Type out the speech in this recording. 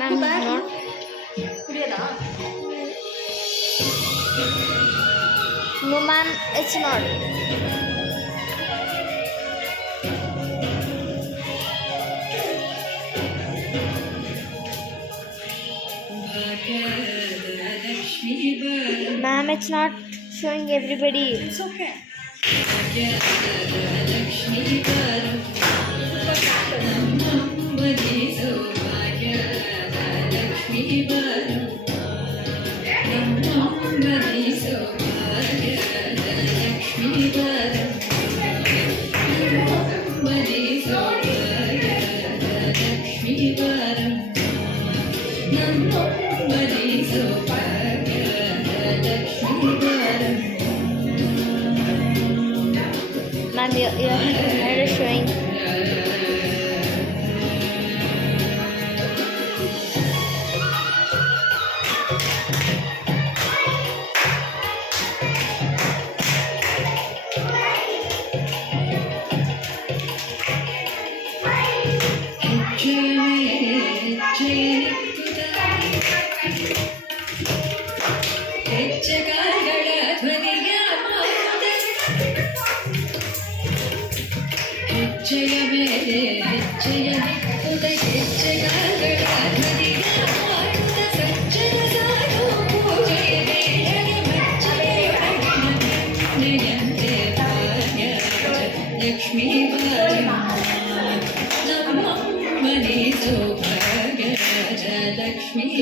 Ma'am not ಕುಡಿಯೋದಾ? No ma'am it's not. Ma'am, it's not showing everybody. It's okay. Ma'am, your head is showing. Lexmi